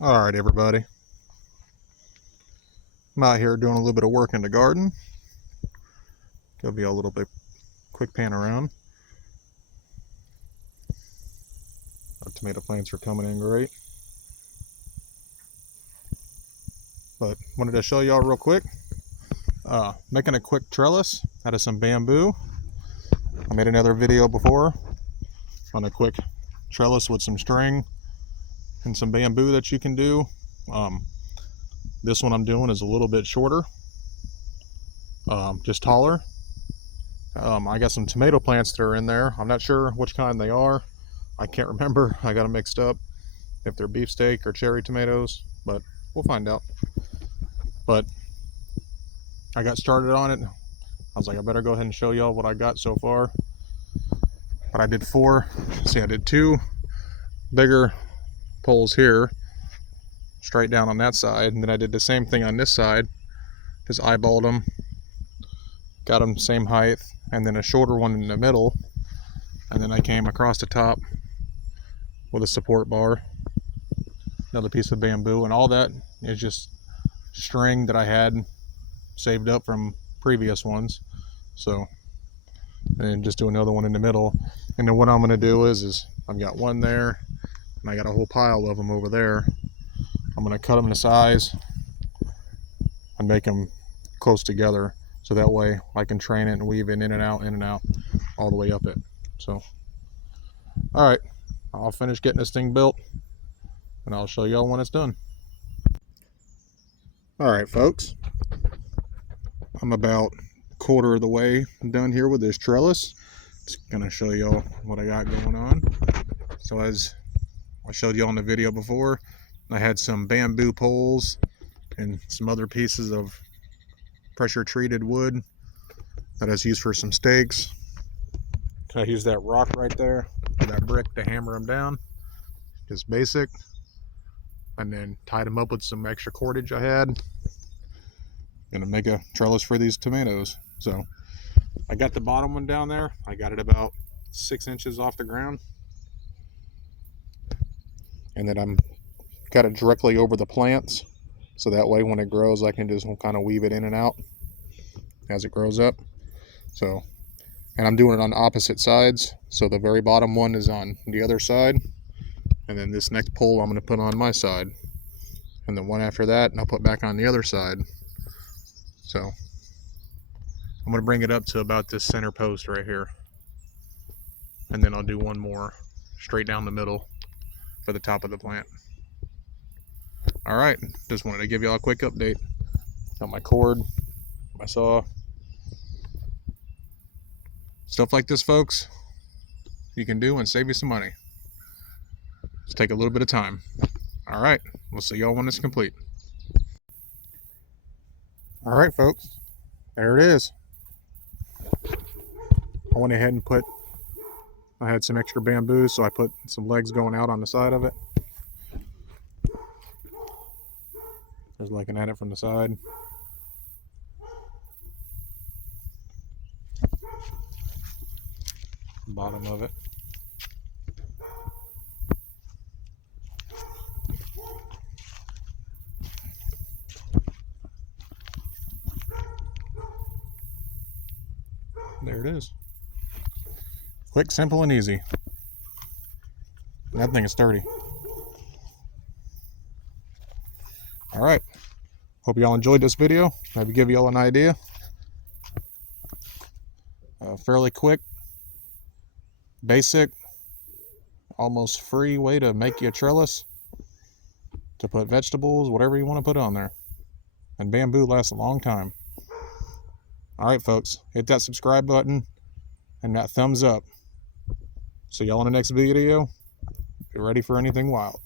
All right, everybody. I'm out here doing a little bit of work in the garden. Give you a little bit quick pan around. Our tomato plants are coming in great. But wanted to show y'all real quick. Making a quick trellis out of some bamboo. I made another video before on a quick trellis with some string and some bamboo that you can do. This one I'm doing is a little bit shorter, just taller. I got some tomato plants that are in there. I'm not sure which kind they are. I can't remember. I got them mixed up if they're beefsteak or cherry tomatoes, but we'll find out. But I got started on it. I was like, I better go ahead and show y'all what I got so far. But I did 4. See, I did 2 bigger poles here, straight down on that side, and then I did the same thing on this side. Just eyeballed them, got them same height, and then a shorter one in the middle, and then I came across the top with a support bar, another piece of bamboo, and all that is just string that I had saved up from previous ones. So, and then just do another one in the middle. And then what I'm going to do is I've got one there, and I got a whole pile of them over there. I'm going to cut them to size and make them close together, so that way I can train it and weave it in and out, all the way up it. So, all right, I'll finish getting this thing built, and I'll show y'all when it's done. All right, folks, I'm about a quarter of the way done here with this trellis. Just gonna show y'all what I got going on. So as I showed y'all in the video before, I had some bamboo poles and some other pieces of pressure treated wood that I used for some stakes. I used that rock right there, that brick, to hammer them down, just basic, and then tied them up with some extra cordage I had. Gonna make a trellis for these tomatoes. So I got the bottom one down there. I got it about 6 inches off the ground, and then I'm got it directly over the plants, so that way when it grows I can just kind of weave it in and out as it grows up. So, and I'm doing it on opposite sides, so the very bottom one is on the other side, and then this next pole I'm going to put on my side, and the one after that I'll put back on the other side. So I'm going to bring it up to about this center post right here, and then I'll do one more straight down the middle for the top of the plant. All right, just wanted to give y'all a quick update. Got my cord, my saw. Stuff like this, folks, you can do and save you some money. Just take a little bit of time. All right, we'll see y'all when it's complete. All right, folks, there it is. I went ahead and I had some extra bamboo, so I put some legs going out on the side of it. Just looking at it from the side. Bottom of it. There it is. Quick, simple, and easy. That thing is sturdy. All right. Hope y'all enjoyed this video. Maybe give y'all an idea. Fairly quick, basic, almost free way to make you a trellis, to put vegetables, whatever you want to put on there. And bamboo lasts a long time. All right, folks, hit that subscribe button and that thumbs up. See y'all in the next video. Be ready for anything wild.